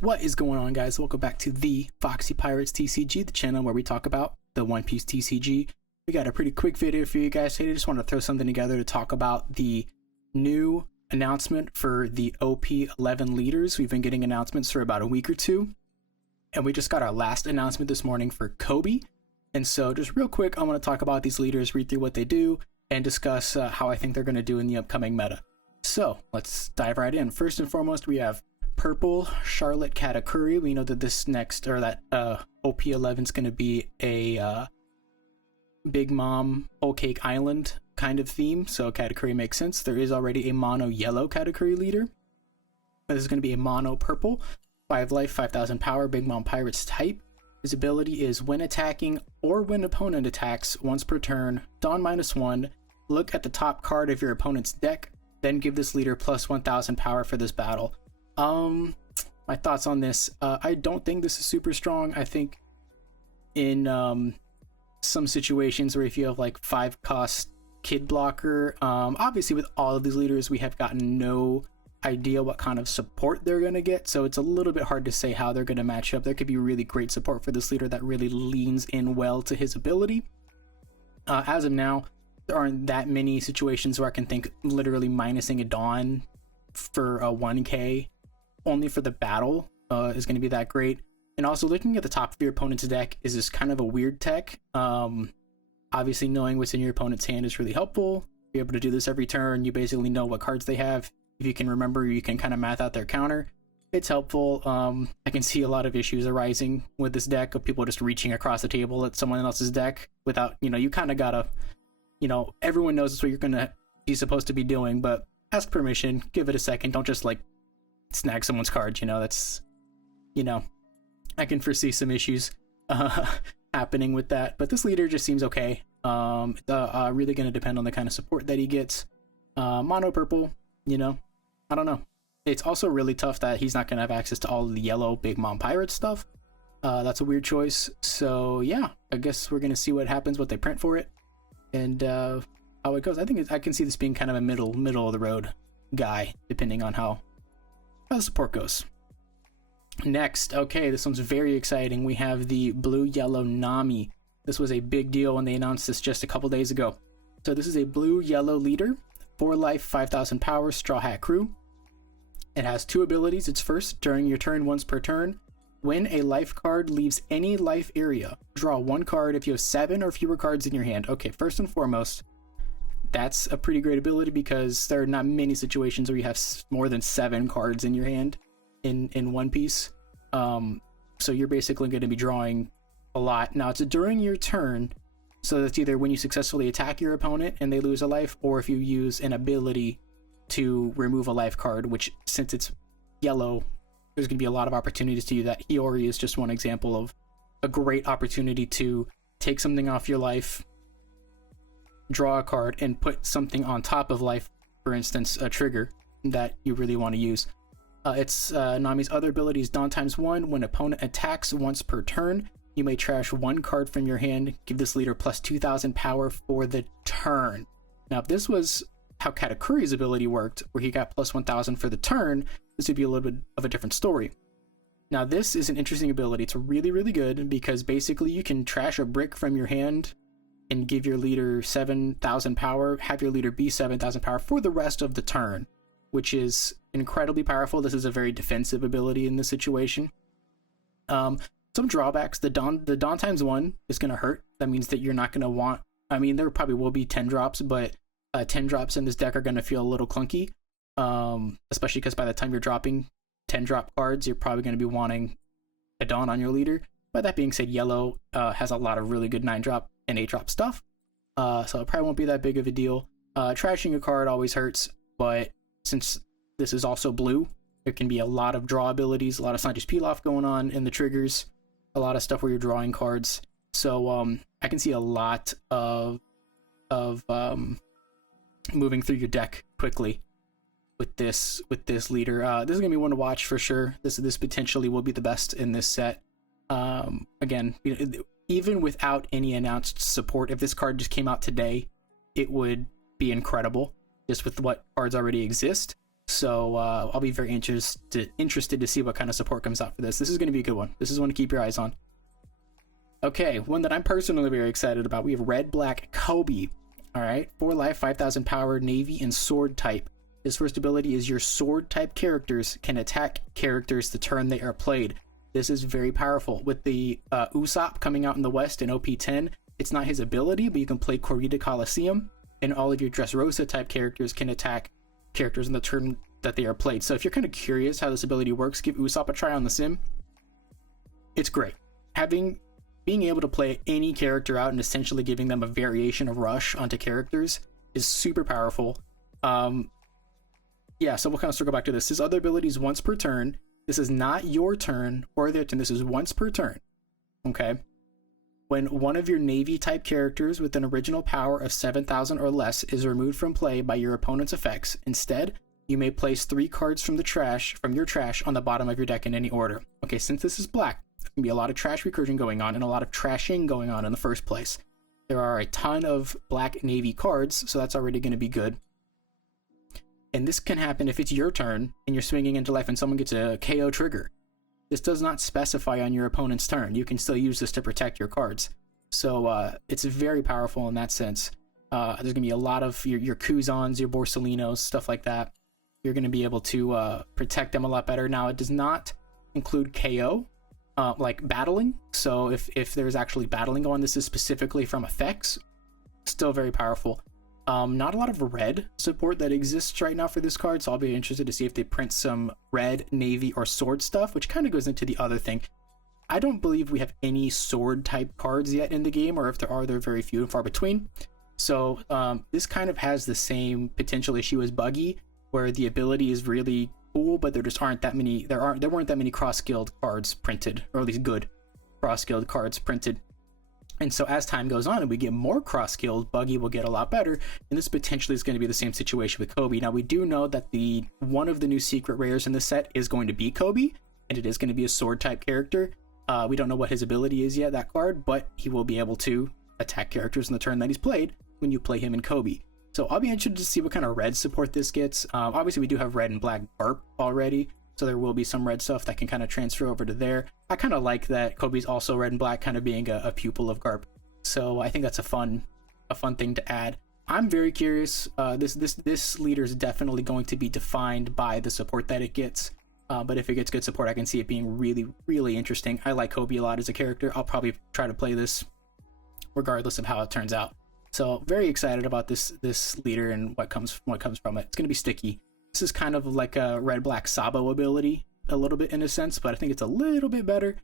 What is going on, guys? Welcome back to the Foxy Pirates TCG, the channel where we talk about the One Piece TCG. We got a pretty quick video for you guys today. I just want to throw something together to talk about the new announcement for the OP11 Leaders. We've been getting announcements for about a week or two, and we just got our last announcement this morning for Koby. And so just real quick, I want to talk about these leaders, read through what they do, and discuss how I think they're going to do in the upcoming meta. So let's dive right in. First and foremost, we have Purple Charlotte Katakuri. We know that this next, or that OP11 is going to be a Big Mom Whole Cake Island kind of theme, so Katakuri makes sense. There is already a mono yellow Katakuri leader. This is going to be a mono purple, 5 life, 5,000 power, Big Mom Pirates type. His ability is when attacking or when opponent attacks once per turn, Dawn -1, look at the top card of your opponent's deck, then give this leader plus 1,000 power for this battle. My thoughts on this, I don't think this is super strong. I think in some situations where if you have like 5 cost kid blocker, obviously with all of these leaders we have gotten no idea what kind of support they're going to get, so it's a little bit hard to say how they're going to match up. There could be really great support for this leader that really leans in well to his ability. As of now, there aren't that many situations where I can think literally minusing a Dawn for a 1k only for the battle is going to be that great. And also looking at the top of your opponent's deck is this kind of a weird tech. Obviously knowing what's in your opponent's hand is really helpful. Be able to do this every turn. You basically know what cards they have. If you can remember, you can kind of math out their counter. It's helpful. I can see a lot of issues arising with this deck of people just reaching across the table at someone else's deck without, you kind of gotta, everyone knows it's what you're gonna be supposed to be doing, but ask permission, give it a second. Don't just like snag someone's cards. That's, I can foresee some issues happening with that, but this leader just seems okay. Really going to depend on the kind of support that he gets. Mono purple, I don't know. It's also really tough that he's not going to have access to all of the yellow Big Mom Pirate stuff. That's a weird choice. So yeah, I guess we're going to see what happens, what they print for it, and how it goes. I think I can see this being kind of a middle of the road guy, depending on how the support goes. Next, okay, this one's very exciting. We have the blue-yellow Nami. This was a big deal when they announced this just a couple days ago. So this is a blue-yellow leader, 4 life, 5,000 power, Straw Hat Crew. It has 2 abilities. It's first, during your turn once per turn, when a life card leaves any life area, draw 1 card if you have 7 or fewer cards in your hand. Okay, first and foremost, that's a pretty great ability because there are not many situations where you have more than 7 cards in your hand in One Piece. So you're basically going to be drawing a lot. Now it's during your turn, so that's either when you successfully attack your opponent and they lose a life, or if you use an ability to remove a life card, which since it's yellow, there's going to be a lot of opportunities to do that. Hiyori is just one example of a great opportunity to take something off your life, draw a card, and put something on top of life, for instance a trigger that you really want to use. It's Nami's other ability is Dawn ×1. When opponent attacks once per turn, you may trash 1 card from your hand, give this leader plus 2,000 power for the turn. Now if this was how Katakuri's ability worked, where he got plus 1,000 for the turn, this would be a little bit of a different story. Now this is an interesting ability. It's really good because basically you can trash a brick from your hand and give your leader 7,000 power, have your leader be 7,000 power for the rest of the turn, which is incredibly powerful. This is a very defensive ability in this situation. Some drawbacks: the Dawn ×1 is going to hurt. That means that you're not going to want, there probably will be 10 drops, but 10 drops in this deck are going to feel a little clunky, especially because by the time you're dropping 10 drop cards, you're probably going to be wanting a Dawn on your leader. But that being said, yellow has a lot of really good 9 drop and 8 drop stuff, so it probably won't be that big of a deal. Trashing a card always hurts, but since this is also blue, there can be a lot of draw abilities, a lot of Sanji's Pilaf going on in the triggers, a lot of stuff where you're drawing cards. So I can see a lot of moving through your deck quickly with this leader. This is gonna be one to watch for sure. This potentially will be the best in this set. Again, even without any announced support, if this card just came out today, it would be incredible just with what cards already exist. So I'll be very interested to see what kind of support comes out for this. This is going to be a good one. This is one to keep your eyes on. Okay, one that I'm personally very excited about. We have Red Black Koby. All right, 4 life, 5,000 power, Navy, and Sword type. His first ability is your Sword type characters can attack characters the turn they are played. This is very powerful. With the Usopp coming out in the West in OP10, it's not his ability, but you can play Corrida Coliseum, and all of your Dressrosa type characters can attack characters in the turn that they are played. So if you're kind of curious how this ability works, give Usopp a try on the sim. It's great. Being able to play any character out and essentially giving them a variation of rush onto characters is super powerful. Yeah, so we'll kind of circle back to this. His other ability is once per turn. This is not your turn or their turn. This is once per turn. Okay? When one of your Navy type characters with an original power of 7,000 or less is removed from play by your opponent's effects, instead, you may place 3 cards from your trash on the bottom of your deck in any order. Okay, since this is black, there's going to be a lot of trash recursion going on and a lot of trashing going on in the first place. There are a ton of black Navy cards, so that's already going to be good. And this can happen if it's your turn and you're swinging into life and someone gets a KO trigger. This does not specify on your opponent's turn. You can still use this to protect your cards. So it's very powerful in that sense. There's going to be a lot of your Kuzans, your Borsalinos, stuff like that. You're going to be able to protect them a lot better. Now, it does not include KO, like battling. So if there's actually battling going, this is specifically from effects. Still very powerful. Not a lot of red support that exists right now for this card, so I'll be interested to see if they print some red, Navy, or Sword stuff, which kind of goes into the other thing. I don't believe we have any Sword type cards yet in the game, or if there are, they're very few and far between. So this kind of has the same potential issue as Buggy, where the ability is really cool, but there just aren't that many. There weren't that many cross-skilled cards printed, or at least good cross-skilled cards printed. And so as time goes on and we get more cross-skilled, Buggy will get a lot better, and this potentially is going to be the same situation with Koby. Now, we do know that one of the new secret rares in the set is going to be Koby, and it is going to be a Sword type character. We don't know what his ability is yet, that card, but he will be able to attack characters in the turn that he's played when you play him in Koby. So I'll be interested to see what kind of red support this gets. Obviously, we do have red and black Garp already, so there will be some red stuff that can kind of transfer over to there. I kind of like that Koby's also red and black, kind of being a pupil of Garp. So I think that's a fun thing to add. I'm very curious. This leader is definitely going to be defined by the support that it gets. But if it gets good support, I can see it being really, really interesting. I like Koby a lot as a character. I'll probably try to play this regardless of how it turns out. So very excited about this leader and what comes from it. It's going to be sticky. This is kind of like a red-black Sabo ability, a little bit in a sense, but I think it's a little bit better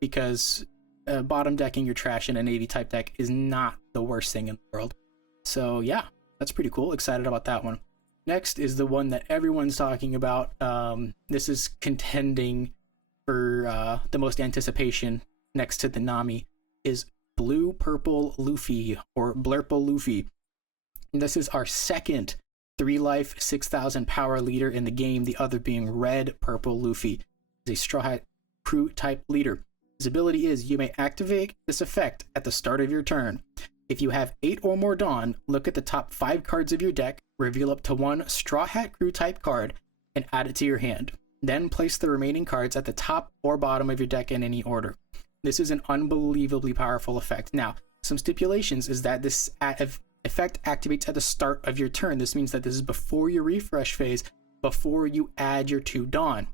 because bottom decking your trash in a Navy type deck is not the worst thing in the world. So yeah, that's pretty cool. Excited about that one. Next is the one that everyone's talking about. This is contending for the most anticipation next to the Nami, is Blue Purple Luffy, or Blurple Luffy. And this is our second 3 life, 6,000 power leader in the game, the other being Red Purple Luffy. He's a Straw Hat Crew type leader. His ability is you may activate this effect at the start of your turn. If you have 8 or more Dawn, look at the top 5 cards of your deck, reveal up to 1 Straw Hat Crew type card, and add it to your hand. Then place the remaining cards at the top or bottom of your deck in any order. This is an unbelievably powerful effect. Now, some stipulations is that this effect activates at the start of your turn. This means that this is before your refresh phase, before you add your 2 Dawn.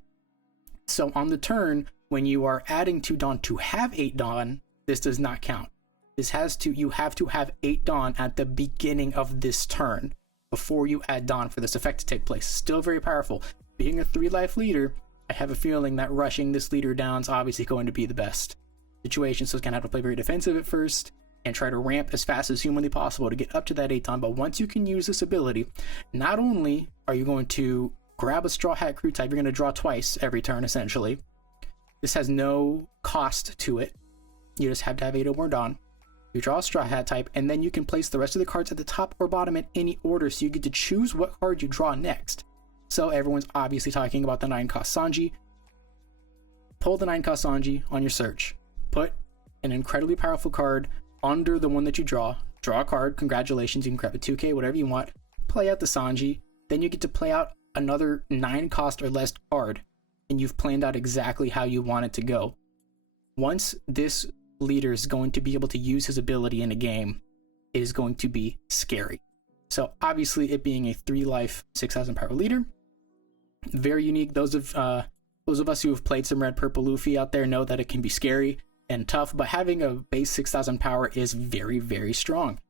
So on the turn, when you are adding 2 Dawn to have 8 Dawn, this does not count. You have to have 8 Dawn at the beginning of this turn before you add Dawn for this effect to take place. Still very powerful. Being a 3 life leader, I have a feeling that rushing this leader down is obviously going to be the best situation. So it's going to have to play very defensive at first and try to ramp as fast as humanly possible to get up to that 8 Dawn. But once you can use this ability, not only are you going to grab a Straw Hat Crew type, you're going to draw twice every turn essentially. This has no cost to it. You just have to have 8 or more Dawn. You draw a Straw Hat type, and then you can place the rest of the cards at the top or bottom in any order, so you get to choose what card you draw next. So everyone's obviously talking about the 9-cost Sanji. Pull the 9-cost Sanji on your search. Put an incredibly powerful card under the one that you draw. Draw a card. Congratulations, you can grab a 2K, whatever you want. Play out the Sanji. then you get to play out another 9 cost or less card, and you've planned out exactly how you want it to go. Once this leader is going to be able to use his ability in a game, it is going to be scary. So obviously, it being a 3 life, 6,000 power leader, very unique. Those of us who have played some red purple Luffy out there know that it can be scary and tough, but having a base 6,000 power is very, very strong.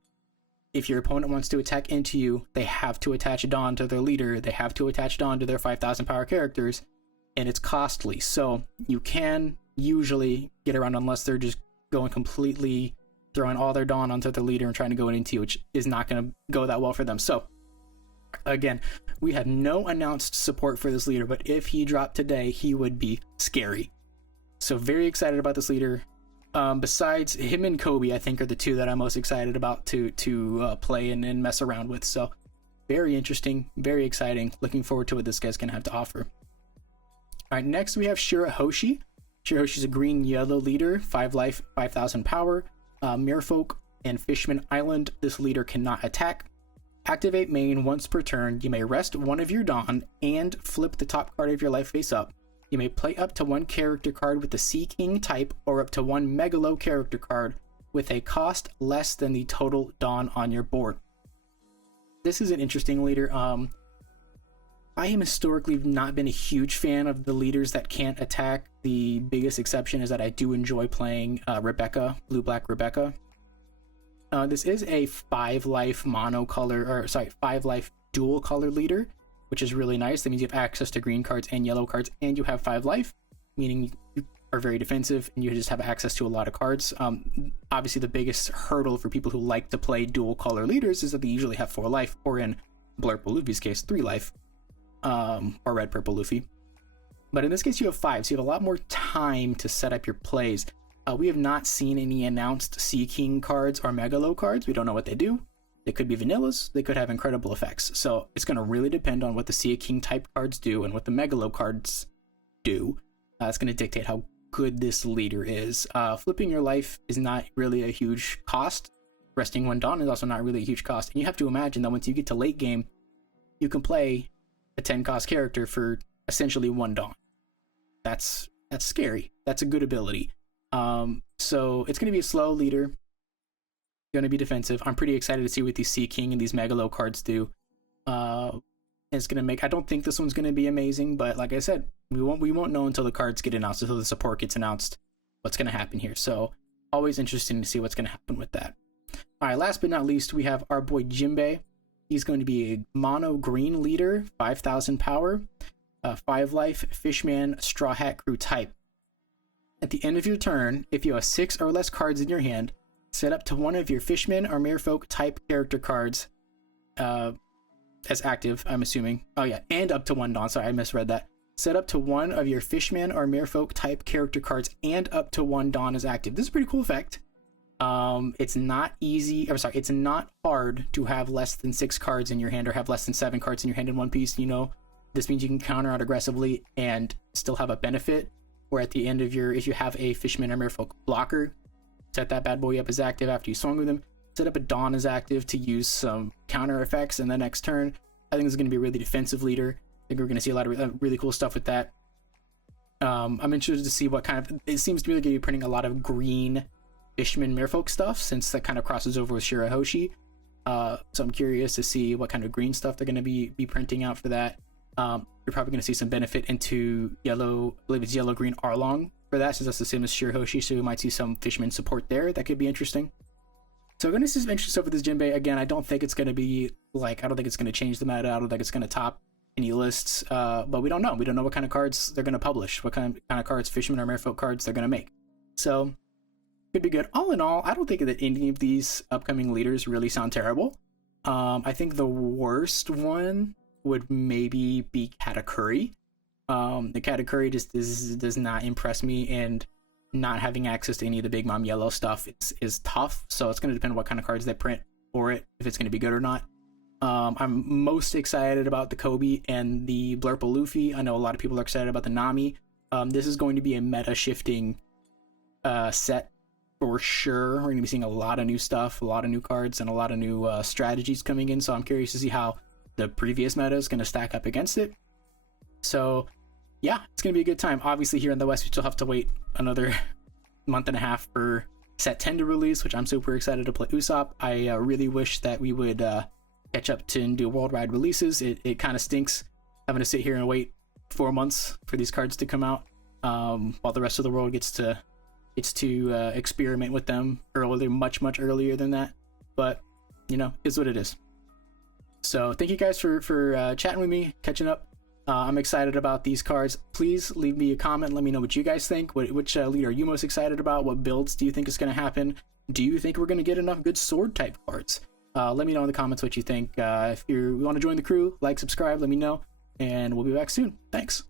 If your opponent wants to attack into you, they have to attach a Dawn to their leader, they have to attach Dawn to their 5,000 power characters, and it's costly. So you can usually get around, unless they're just going completely, throwing all their Dawn onto their leader and trying to go into you, which is not going to go that well for them. So again, we have no announced support for this leader, but if he dropped today, he would be scary. So very excited about this leader. Besides him and Koby, I think are the 2 that I'm most excited about to play and mess around with. So very interesting, very exciting. Looking forward to what this guy's gonna have to offer. All right, next we have Shirahoshi. Shirahoshi's a green-yellow leader, 5 life, 5,000 power. Merfolk and Fishman Island. This leader cannot attack. Activate main once per turn. You may rest one of your Dawn and flip the top card of your life face up. You may play up to 1 character card with the Sea King type, or up to 1 Megalo character card with a cost less than the total Dawn on your board. This is an interesting leader. I am historically not been a huge fan of the leaders that can't attack. The biggest exception is that I do enjoy playing Rebecca, Blue-Black Rebecca. This is a 5 life monocolor, 5 life dual color leader, which is really nice. That means you have access to green cards and yellow cards, and you have 5 life, meaning you are very defensive and you just have access to a lot of cards. Obviously, the biggest hurdle for people who like to play dual color leaders is that they usually have 4 life, or in Blurple Luffy's case, 3 life, or Red Purple Luffy. But in this case, you have 5, so you have a lot more time to set up your plays. We have not seen any announced Sea King cards or Megalo cards. We don't know what they do. They could be vanillas. They could have incredible effects. So it's going to really depend on what the Sea King type cards do and what the Megalo cards do. It's going to dictate how good this leader is. Flipping your life is not really a huge cost. Resting 1 Dawn is also not really a huge cost. And you have to imagine that once you get to late game, you can play a 10 cost character for essentially 1 Dawn. That's scary. That's a good ability. So it's going to be a slow leader, going to be defensive. I'm pretty excited to see what these Sea King and these Megalo cards do. It's going to make, I don't think this one's going to be amazing, but like I said, we won't know until the cards get announced, until the support gets announced, what's going to happen here. So always interesting to see what's going to happen with that. All right, last but not least, we have our boy Jinbe. He's going to be a mono green leader, 5,000 power, 5 life, Fishman, Straw Hat Crew type. At the end of your turn, if you have 6 or less cards in your hand, set up to 1 of your Fishman or Merfolk type character cards as active, I'm assuming. Oh yeah, and up to 1 Dawn. Sorry, I misread that. Set up to 1 of your Fishman or Merfolk type character cards and up to 1 Dawn as active. This is a pretty cool effect. It's not easy, it's not hard to have less than 6 cards in your hand or have less than 7 cards in your hand in one piece. You know, this means you can counter out aggressively and still have a benefit. Or at the end of your, if you have a Fishman or Merfolk blocker, set that bad boy up as active after you swung with him. Set up a Dawn as active to use some counter effects in the next turn. I think this is going to be a really defensive leader. I think we're going to see a lot of really cool stuff with that. I'm interested to see what kind of, it seems to be going to be printing a lot of green Fishman Merfolk stuff, since that kind of crosses over with Shirahoshi. So I'm curious to see what kind of green stuff they're going to be printing out for that. You're probably going to see some benefit into yellow, I believe it's yellow-green Arlong for that, since that's the same as Shirahoshi, so we might see some Fishman support there. That could be interesting. So we're going to see some interesting stuff with this Jinbe. Again, I don't think it's going to be, like, I don't think it's going to change the meta. I don't think it's going to top any lists, but we don't know. We don't know what kind of cards they're going to publish, what kind of cards, Fishman or Merfolk cards, they're going to make. So, could be good. All in all, I don't think that any of these upcoming leaders really sound terrible. I think the worst one would maybe be Katakuri. The Katakuri just does not impress me, and not having access to any of the Big Mom Yellow stuff is tough. So it's going to depend on what kind of cards they print for it, if it's going to be good or not. I'm most excited about the Koby and the Blurple Luffy. I know a lot of people are excited about the Nami. This is going to be a meta shifting set for sure. We're going to be seeing a lot of new stuff, a lot of new cards, and a lot of new strategies coming in. So I'm curious to see how the previous meta is going to stack up against it. So yeah, it's going to be a good time. Obviously here in the West, we still have to wait another month and a half for set 10 to release, which I'm super excited to play Usopp. I really wish that we would catch up to and do worldwide releases. It kind of stinks having to sit here and wait 4 months for these cards to come out, while the rest of the world gets to experiment with them earlier, much earlier than that. But you know, is what it is. So thank you guys for chatting with me, catching up. I'm excited about these cards. Please leave me a comment. Let me know what you guys think. Which leader are you most excited about? What builds do you think is going to happen? Do you think we're going to get enough good sword type cards? Let me know in the comments what you think. If you want to join the crew, like, subscribe, let me know, and we'll be back soon. Thanks.